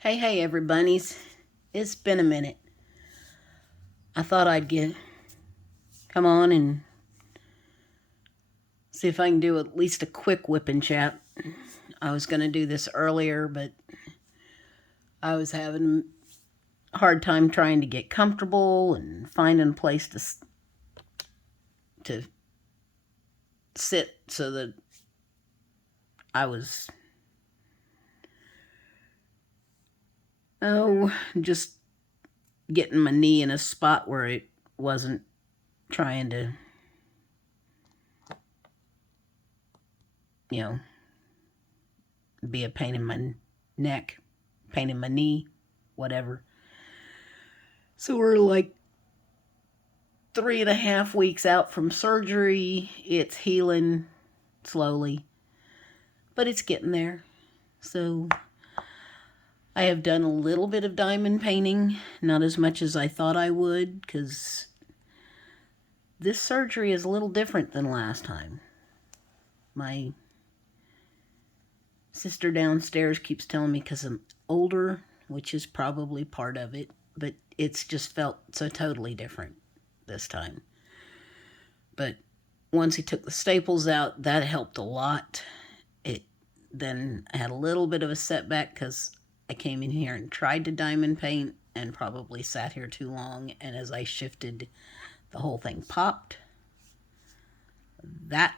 Hey, everybodies. It's been a minute. I thought I'd come on and see if I can do at least a quick WIP and Chat. I was going to do this earlier, but I was having a hard time trying to get comfortable and finding a place to sit so that I was, just getting my knee in a spot where it wasn't trying to, you know, be a pain in my neck, pain in my knee, whatever. So we're like 3.5 weeks out from surgery. It's healing slowly, but it's getting there. So I have done a little bit of diamond painting, not as much as I thought I would, because this surgery is a little different than last time. My sister downstairs keeps telling me because I'm older, which is probably part of it, but it's just felt so totally different this time. But once he took the staples out, that helped a lot. Then I had a little bit of a setback because I came in here and tried to diamond paint and probably sat here too long, and as I shifted, the whole thing popped. That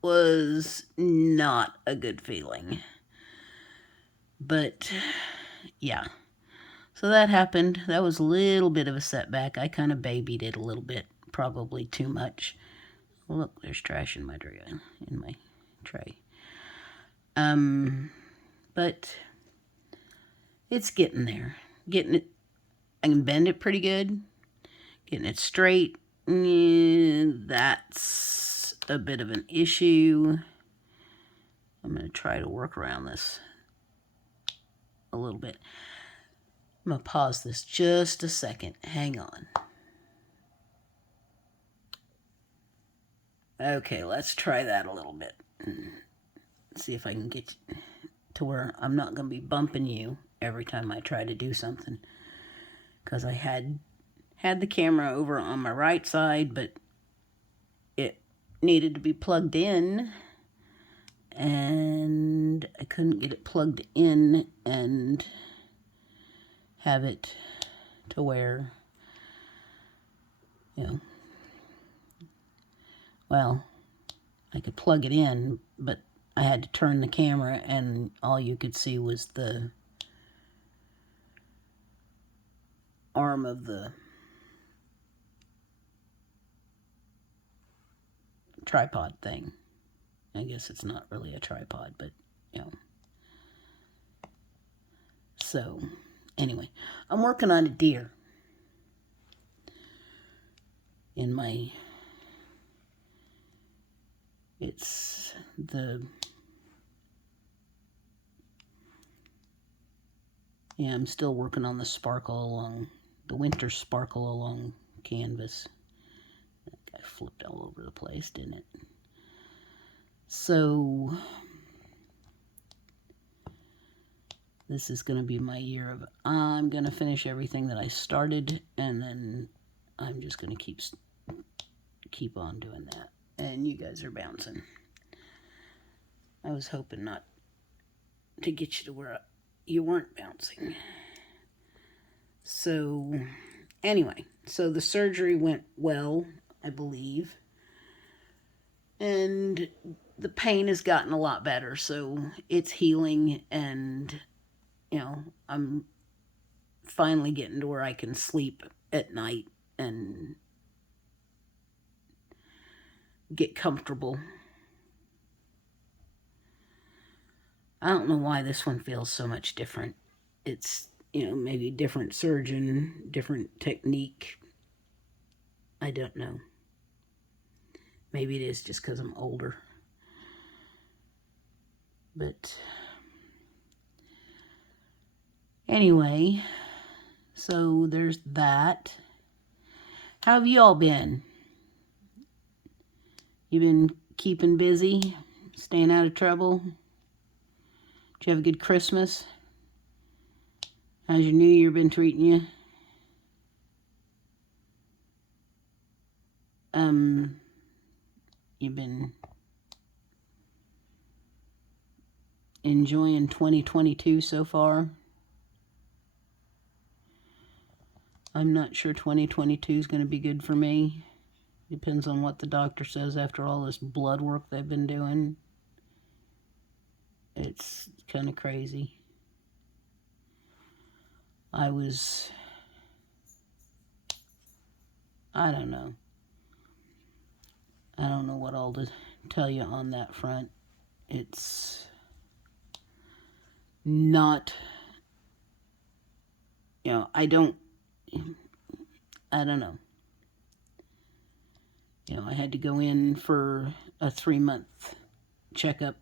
was not a good feeling. But yeah, so that happened. That was a little bit of a setback. I kind of babied it a little bit, probably too much. Look, there's trash in my tray. But it's getting there. Getting it, I can bend it pretty good. Getting it straight, that's a bit of an issue. I'm going to try to work around this a little bit. I'm going to pause this just a second. Hang on. Okay, let's try that a little bit. See if I can get to where I'm not going to be bumping you every time I try to do something. Because I had the camera over on my right side, but it needed to be plugged in. And I couldn't get it plugged in and have it to where, well, I could plug it in, but I had to turn the camera and all you could see was the arm of the tripod thing. I guess it's not really a tripod, but, So, anyway, I'm working on a deer in my, I'm still working on the the winter sparkle along canvas. That guy flipped all over the place, didn't it? So, this is going to be my year of, I'm going to finish everything that I started, and then I'm just going to keep on doing that. And you guys are bouncing. I was hoping not to get you to where you weren't bouncing. So, anyway, so the surgery went well, I believe. And the pain has gotten a lot better, so it's healing, and, I'm finally getting to where I can sleep at night and get comfortable. I don't know why this one feels so much different. It's, maybe different surgeon, different technique. I don't know. Maybe it is just because I'm older. But anyway, so there's that. How have you all been? You been keeping busy? Staying out of trouble? Did you have a good Christmas? How's your New Year been treating you? You've been enjoying 2022 so far? I'm not sure 2022 is going to be good for me. Depends on what the doctor says after all this blood work they've been doing. It's kind of crazy. I don't know. I don't know what all to tell you on that front. It's not, I don't know. I had to go in for a 3-month checkup.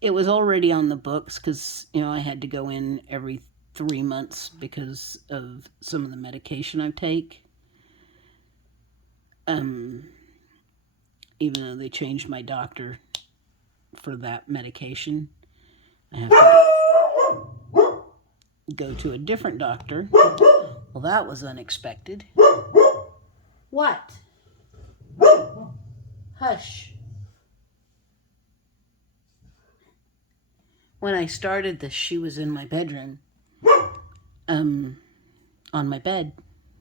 It was already on the books because, I had to go in every 3 months because of some of the medication I take. Even though they changed my doctor for that medication, I have to go to a different doctor. Well, that was unexpected. What? Hush. When I started this, she was in my bedroom, on my bed.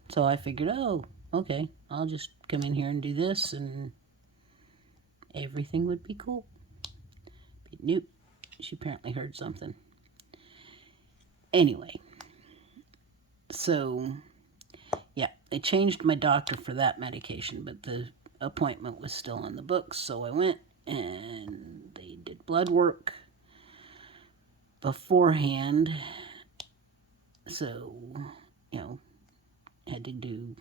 So I figured, oh, okay, I'll just come in here and do this and everything would be cool. But nope, she apparently heard something. Anyway, so yeah, they changed my doctor for that medication, but the appointment was still on the books, so I went and they did blood work beforehand. So, had to do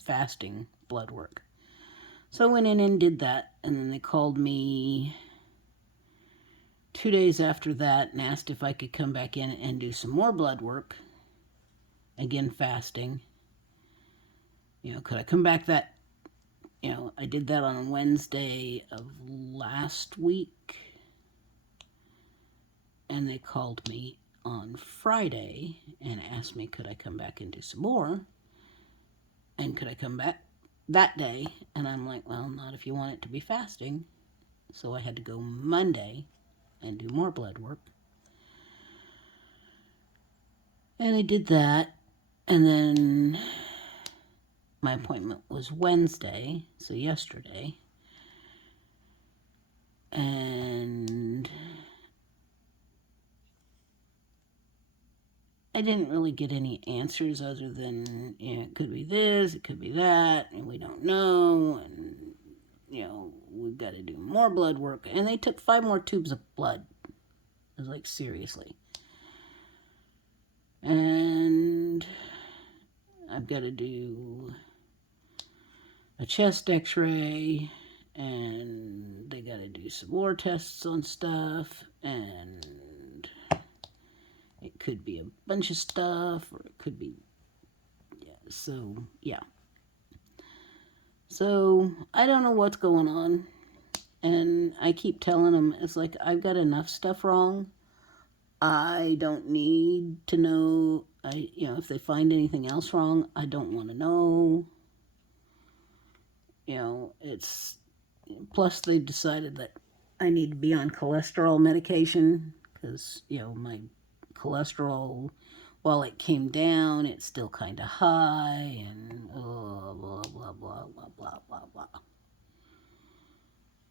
fasting blood work. So I went in and did that, and then they called me 2 days after that and asked if I could come back in and do some more blood work. Again, fasting. Could I come back that, I did that on Wednesday of last week. And they called me on Friday and asked me could I come back and do some more. And could I come back that day? And I'm like, well, not if you want it to be fasting. So I had to go Monday and do more blood work. And I did that. And then my appointment was Wednesday, so yesterday. And I didn't really get any answers other than, it could be this, it could be that, and we don't know, and, we've got to do more blood work. And they took 5 more tubes of blood. I was like, seriously. And I've got to do a chest x-ray, and they got to do some more tests on stuff, and it could be a bunch of stuff, or it could be, yeah. So, I don't know what's going on, and I keep telling them, it's like, I've got enough stuff wrong. I don't need to know, if they find anything else wrong, I don't want to know. Plus they decided that I need to be on cholesterol medication because, my cholesterol, while it came down, it's still kind of high, and blah, blah, blah, blah, blah, blah, blah.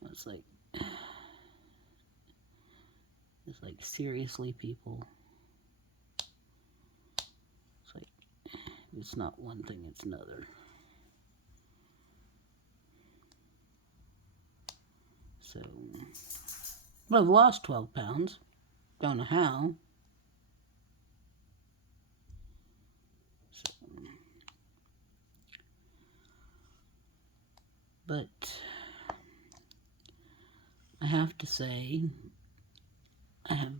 It's like, seriously, people. It's like, it's not one thing, it's another. So, but I've lost 12 pounds. Don't know how. So, but I have to say, I have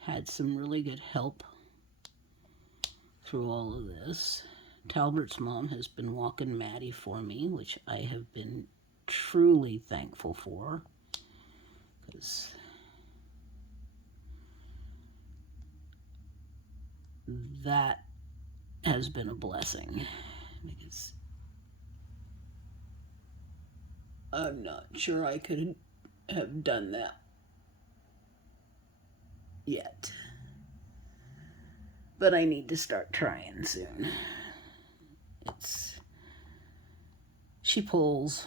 had some really good help through all of this. Talbert's mom has been walking Maddie for me, which I have been truly thankful for, because that has been a blessing, because I'm not sure I could have done that yet. But I need to start trying soon. She pulls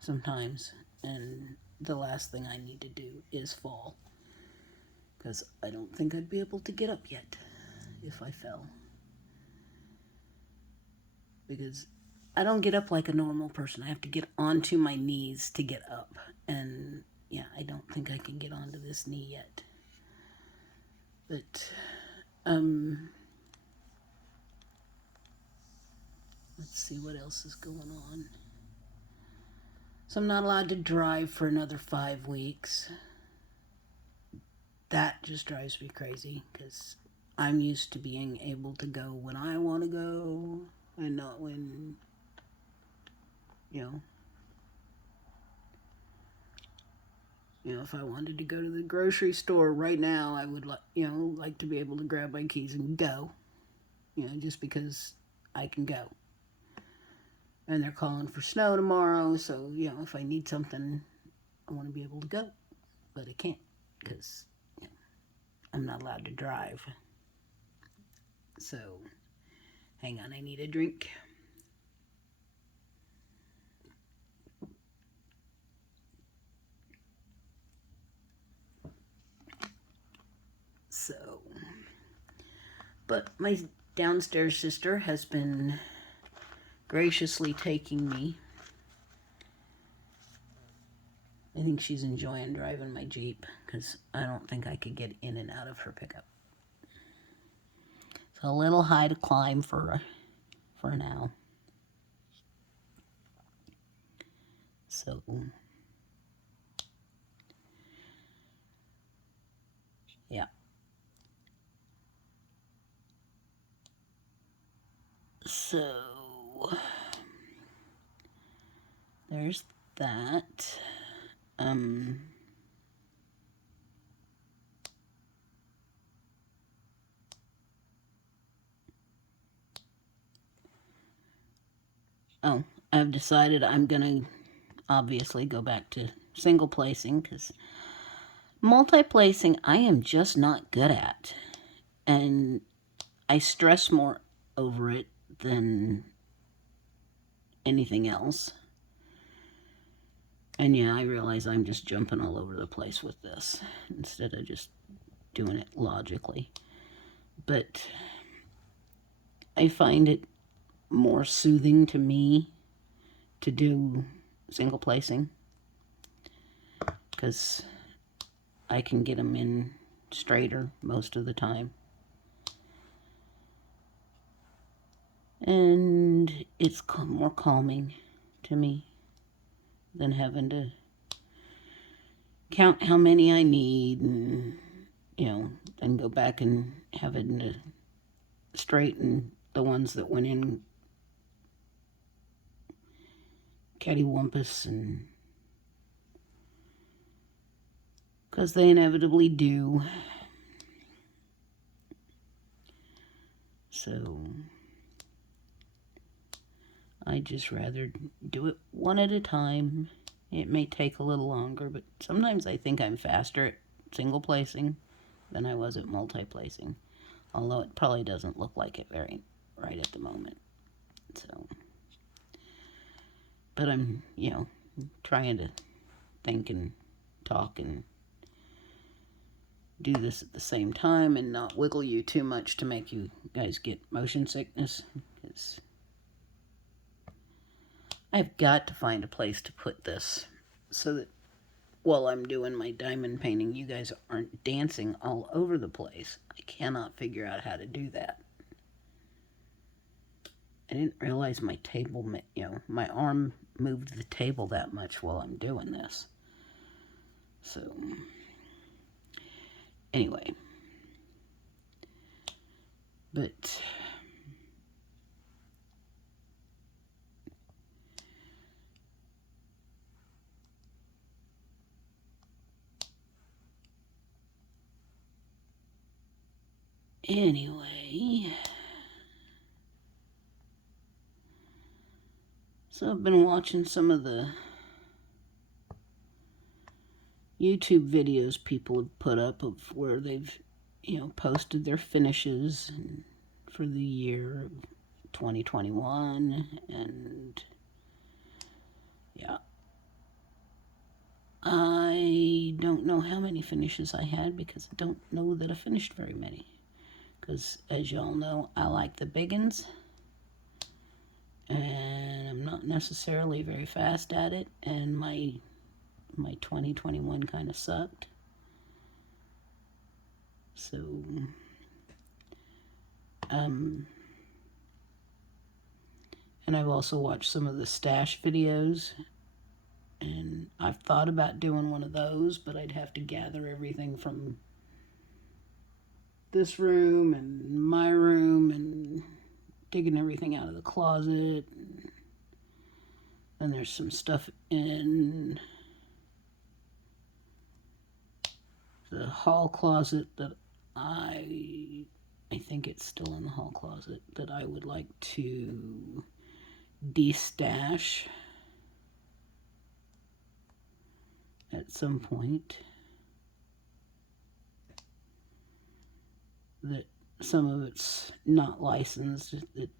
sometimes, and the last thing I need to do is fall, because I don't think I'd be able to get up yet if I fell. Because I don't get up like a normal person. I have to get onto my knees to get up. And yeah, I don't think I can get onto this knee yet. But, let's see what else is going on. So I'm not allowed to drive for another 5 weeks. That just drives me crazy, because I'm used to being able to go when I want to go and not when, if I wanted to go to the grocery store right now, I would like to be able to grab my keys and go, just because I can go. And they're calling for snow tomorrow, so, if I need something, I want to be able to go. But I can't, because I'm not allowed to drive. So, hang on, I need a drink. So, but my downstairs sister has been graciously taking me. I think she's enjoying driving my Jeep, because I don't think I could get in and out of her pickup. It's a little high to climb for now. So, yeah. So, there's that. Oh, I've decided I'm gonna obviously go back to single placing, because multi-placing I am just not good at. And I stress more over it than anything else. And yeah, I realize I'm just jumping all over the place with this instead of just doing it logically. But I find it more soothing to me to do single placing, because I can get them in straighter most of the time. And it's more calming to me than having to count how many I need and, then go back and having to straighten the ones that went in cattywampus, and because they inevitably do. So I just rather do it one at a time. It may take a little longer, but sometimes I think I'm faster at single placing than I was at multi-placing. Although it probably doesn't look like it very right at the moment. So, but I'm, trying to think and talk and do this at the same time and not wiggle you too much to make you guys get motion sickness, because I've got to find a place to put this so that while I'm doing my diamond painting, you guys aren't dancing all over the place. I cannot figure out how to do that. I didn't realize my table, my arm moved the table that much while I'm doing this. So, anyway. But anyway, Anyway, so I've been watching some of the YouTube videos people have put up of where they've, posted their finishes for the year of 2021, and yeah. I don't know how many finishes I had because I don't know that I finished very many. Because, as y'all know, I like the big ones. And I'm not necessarily very fast at it. And my 2021 kind of sucked. So, and I've also watched some of the stash videos. And I've thought about doing one of those, but I'd have to gather everything from this room and my room and digging everything out of the closet. And there's some stuff in the hall closet that I think it's still in the hall closet that I would like to de-stash at some point. That some of it's not licensed that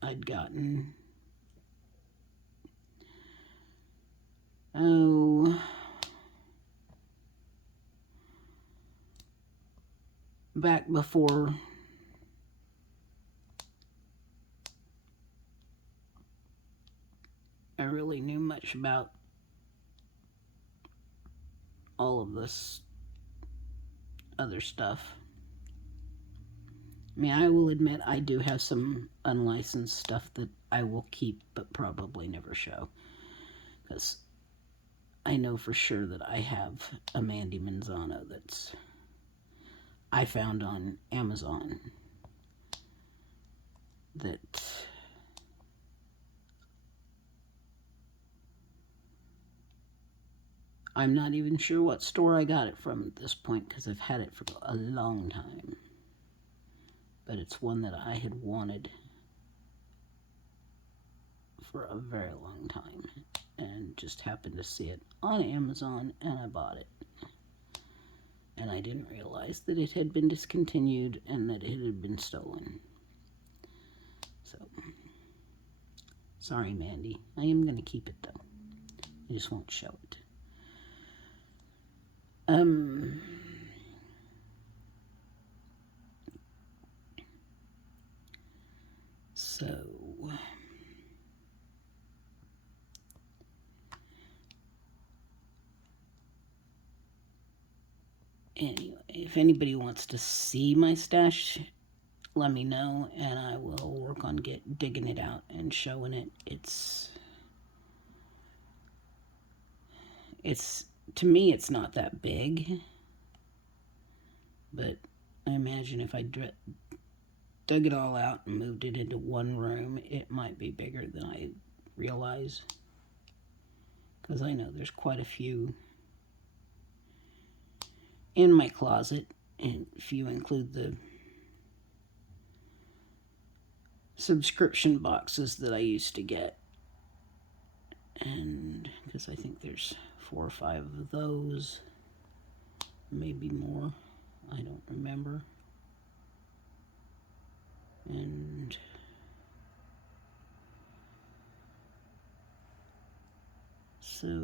I'd gotten. Back before I really knew much about all of this other stuff. I mean, I will admit I do have some unlicensed stuff that I will keep but probably never show. Because I know for sure that I have a Mandy Manzano that's I found on Amazon that I'm not even sure what store I got it from at this point because I've had it for a long time. But it's one that I had wanted for a very long time and just happened to see it on Amazon and I bought it. And I didn't realize that it had been discontinued and that it had been stolen. So, sorry, Mandy. I am going to keep it, though. I just won't show it. So, anyway, if anybody wants to see my stash, let me know, and I will work on digging it out and showing it. It's to me, it's not that big, but I imagine if I dug it all out and moved it into one room, it might be bigger than I realize. Because I know there's quite a few in my closet, and if you include the subscription boxes that I used to get, and because I think there's 4 or 5 of those, maybe more, I don't remember. And so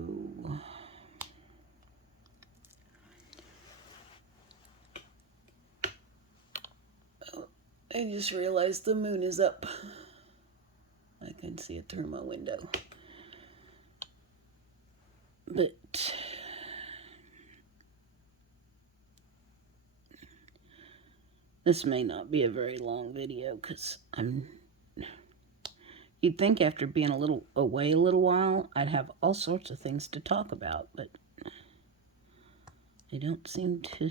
I just realized the moon is up. I can see it through my window. But this may not be a very long video because you'd think after being away a little while, I'd have all sorts of things to talk about, but I don't seem to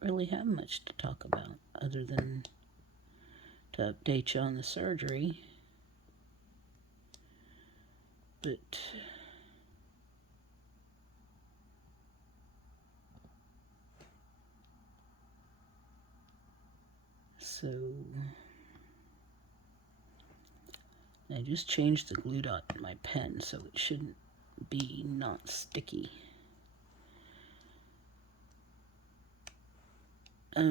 really have much to talk about other than to update you on the surgery. But So I just changed the glue dot in my pen so it shouldn't be not sticky. I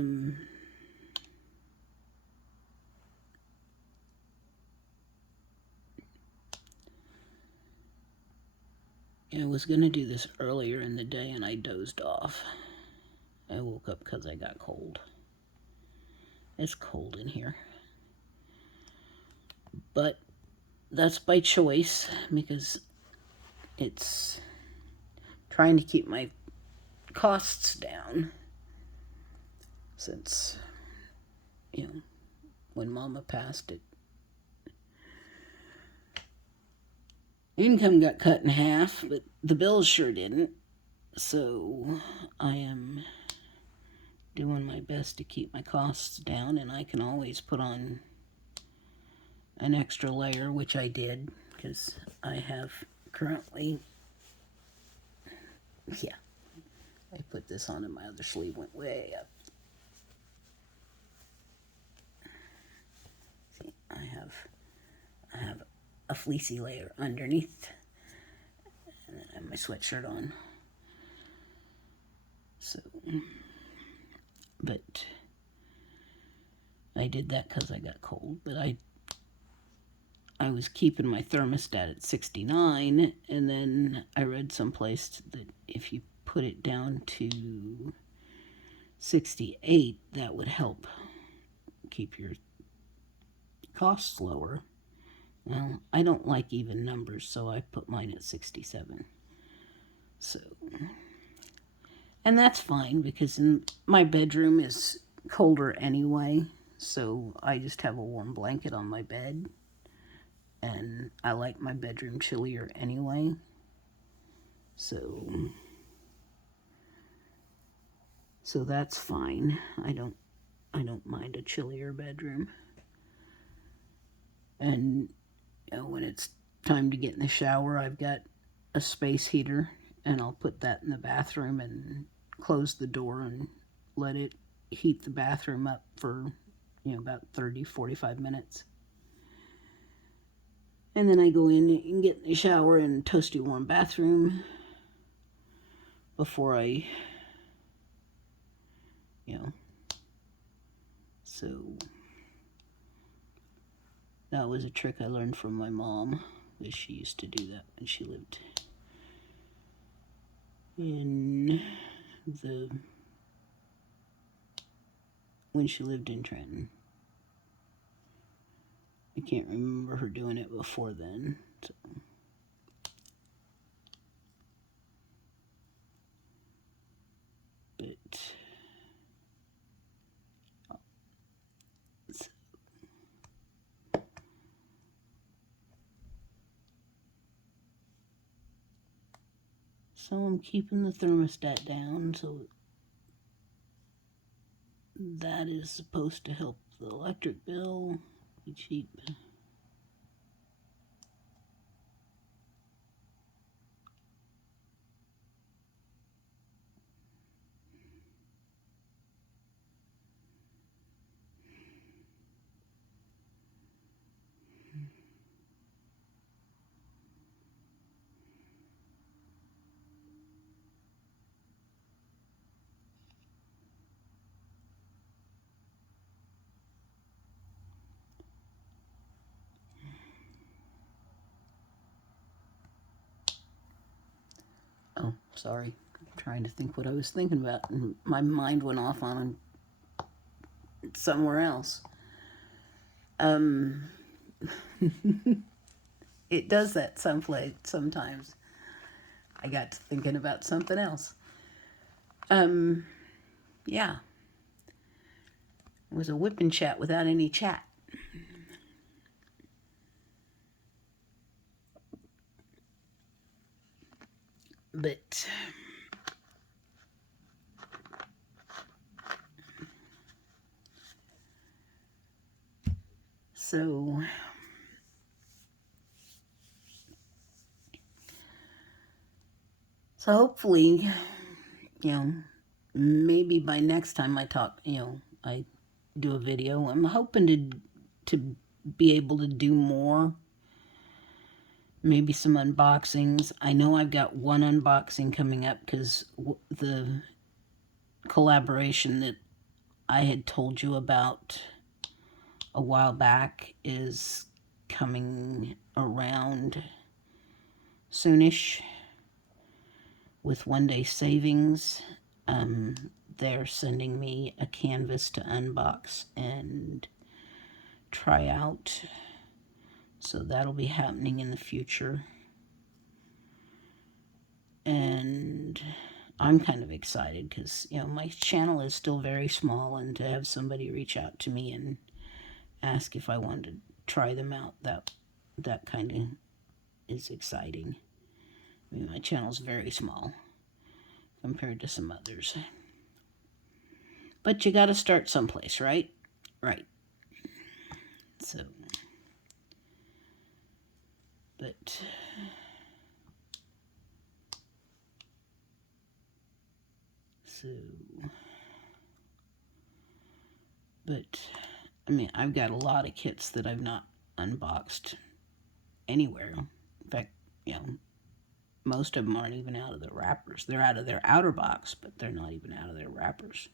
was going to do this earlier in the day and I dozed off. I woke up because I got cold. It's cold in here. But that's by choice because it's trying to keep my costs down since, you know, when Mama passed, income got cut in half, but the bills sure didn't. So I am doing my best to keep my costs down, and I can always put on an extra layer, which I did, because I have currently, yeah, I put this on and my other sleeve went way up. See, I have a fleecy layer underneath, and then I have my sweatshirt on. So, but I did that because I got cold, but I was keeping my thermostat at 69, and then I read someplace that if you put it down to 68, that would help keep your costs lower. Well, I don't like even numbers, so I put mine at 67. So, and that's fine because my bedroom is colder anyway, so I just have a warm blanket on my bed, and I like my bedroom chillier anyway. So that's fine. I don't mind a chillier bedroom. And you know, when it's time to get in the shower, I've got a space heater, and I'll put that in the bathroom and close the door and let it heat the bathroom up for, you know, about 30-45 minutes. And then I go in and get in the shower in a toasty warm bathroom before I, you know, so that was a trick I learned from my mom, because she used to do that when she lived in Trenton. I can't remember her doing it before then. So. But so I'm keeping the thermostat down, so that is supposed to help the electric bill be cheap. Oh, sorry. I'm trying to think what I was thinking about, and my mind went off on somewhere else. It does that sometimes. I got to thinking about something else. Yeah. It was a WIP and Chat without any chat. But so hopefully, you know, maybe by next time I talk, you know, I do a video. I'm hoping to be able to do more. Maybe some unboxings. I know I've got one unboxing coming up because the collaboration that I had told you about a while back is coming around soonish with One Day Savings. They're sending me a canvas to unbox and try out, so that'll be happening in the future. And I'm kind of excited because, you know, my channel is still very small, and to have somebody reach out to me and ask if I wanted to try them out, that kind of is exciting. I mean, my channel's very small compared to some others. But you got to start someplace, right? Right. So, but I mean, I've got a lot of kits that I've not unboxed anywhere. In fact, you know, most of them aren't even out of their wrappers. They're out of their outer box, but they're not even out of their wrappers.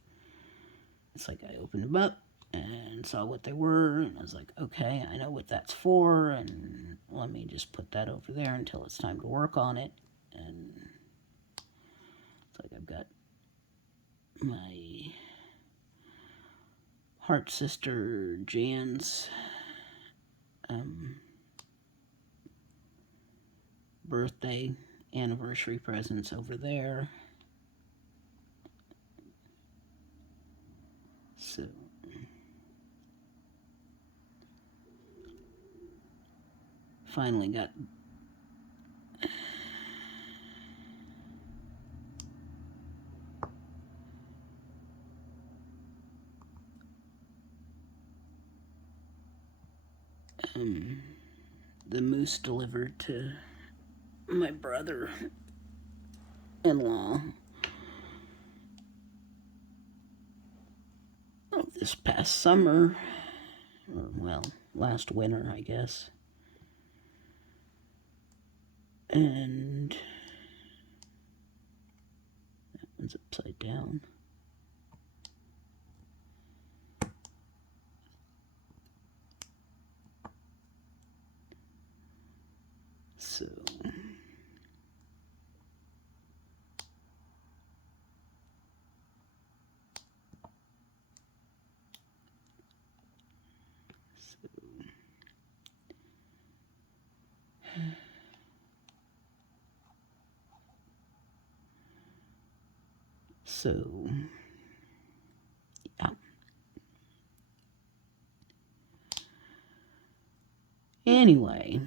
It's like I opened them up and saw what they were, and I was like, okay, I know what that's for, and let me just put that over there until it's time to work on it. And it's like I've got my Heart Sister Jan's birthday anniversary presents over there. So finally got the moose delivered to my brother-in-law this past summer, or well, last winter, I guess. And that one's upside down. So yeah. Anyway,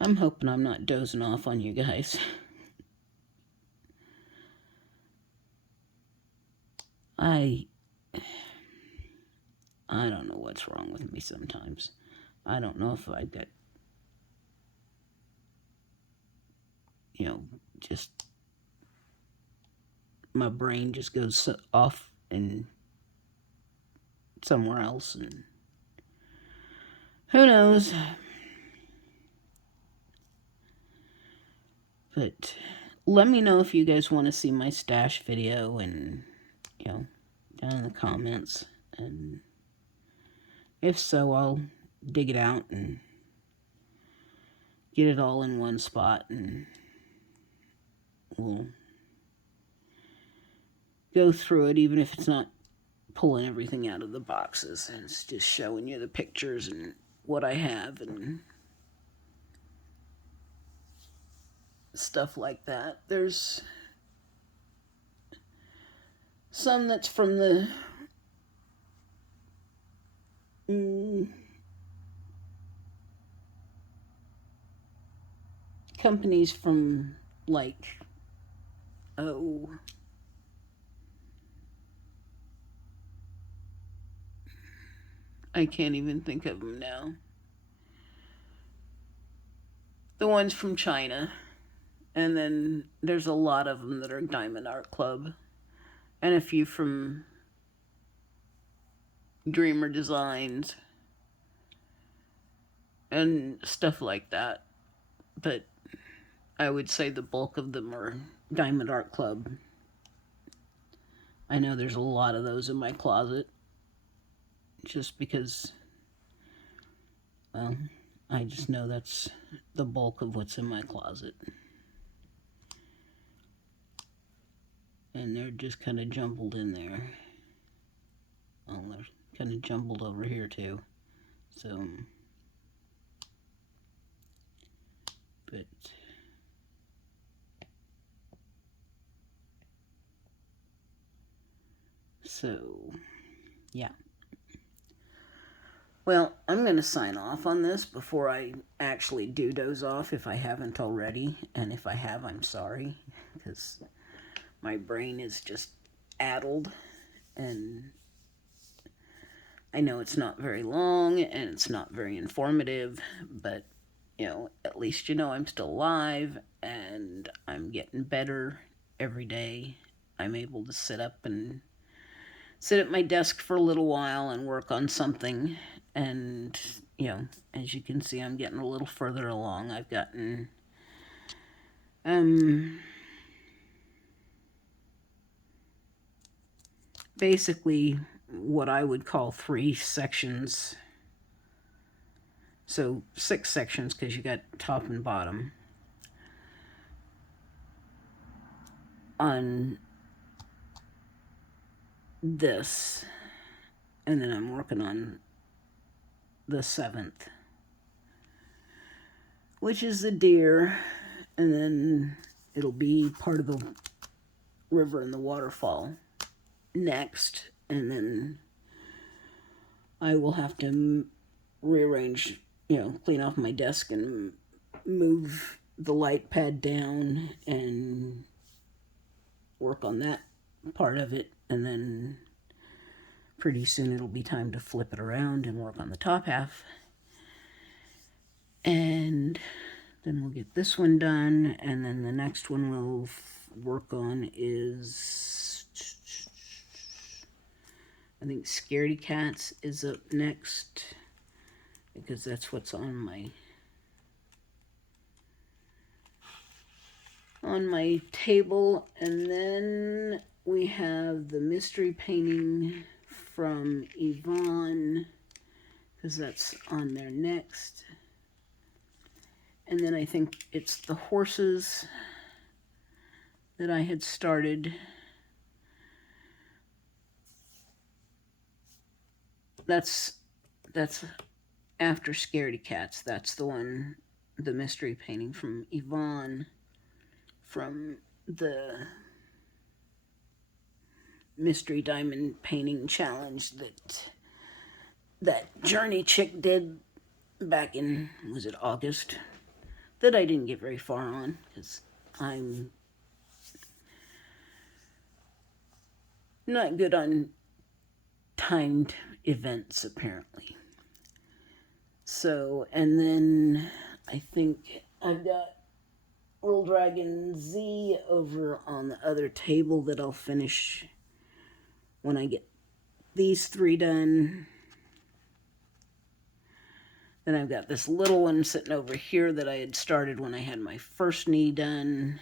I'm hoping I'm not dozing off on you guys. I don't know what's wrong with me sometimes. I don't know if I've got, you know, just my brain just goes off and somewhere else, and who knows. But let me know if you guys want to see my stash video, and, you know, down in the comments. And if so, I'll dig it out and get it all in one spot, and we'll go through it, even if it's not pulling everything out of the boxes, and it's just showing you the pictures and what I have and stuff like that. There's some that's from the companies from, like, oh, I can't even think of them now. The ones from China. And then there's a lot of them that are Diamond Art Club, and a few from Dreamer Designs and stuff like that. But I would say the bulk of them are Diamond Art Club. I know there's a lot of those in my closet just because, well, I just know that's the bulk of what's in my closet. And they're just kind of jumbled in there. Oh, they're kind of jumbled over here too. So, but so, yeah. Well, I'm going to sign off on this before I actually do doze off if I haven't already. And if I have, I'm sorry, because my brain is just addled. And I know it's not very long and it's not very informative, but, you know, at least you know I'm still alive and I'm getting better every day. I'm able to sit at my desk for a little while and work on something. And, you know, as you can see, I'm getting a little further along. I've gotten, basically what I would call 3 sections. So 6 sections because you got top and bottom on this. And then I'm working on the 7th, which is the deer. And then it'll be part of the river and the waterfall next. And then I will have to rearrange, you know, clean off my desk and move the light pad down and work on that part of it. And then pretty soon it'll be time to flip it around and work on the top half. And then we'll get this one done. And then the next one we'll work on is, I think Scaredy Cats is up next, because that's what's on my table. And then we have the mystery painting from Yvonne, because that's on there next. And then I think it's the horses that I had started. That's after Scaredy Cats. That's the one, the mystery painting from Yvonne from the mystery diamond painting challenge that Journey chick did back in, was it August, that I didn't get very far on because I'm not good on timed events apparently. So, and then I think I've got Little Dragon Z over on the other table that I'll finish when I get these 3 done. Then I've got this little one sitting over here that I had started when I had my first knee done,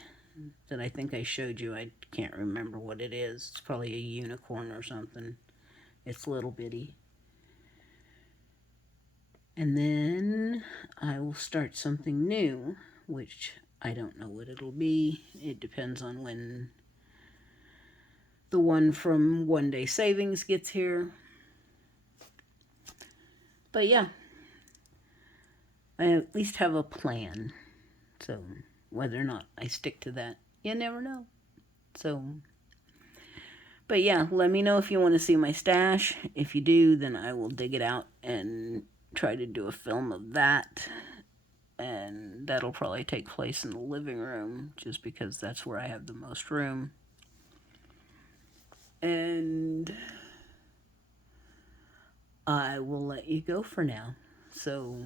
that I think I showed you. I can't remember what it is. It's probably a unicorn or something. It's little bitty. And then I will start something new, which I don't know what it'll be. It depends on when the one from One Day Savings gets here. But yeah, I at least have a plan. So whether or not I stick to that, you never know. So, but yeah, let me know if you want to see my stash. If you do, then I will dig it out and try to do a film of that. And that'll probably take place in the living room, just because that's where I have the most room. And I will let you go for now. So,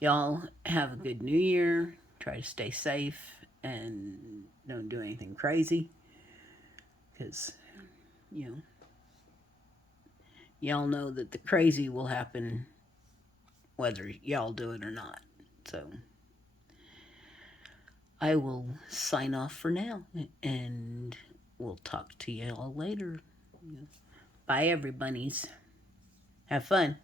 y'all have a good new year. Try to stay safe. and don't do anything crazy. Because, you know, y'all know that the crazy will happen whether y'all do it or not. So I will sign off for now, and we'll talk to y'all later. Bye, everybody's. Have fun.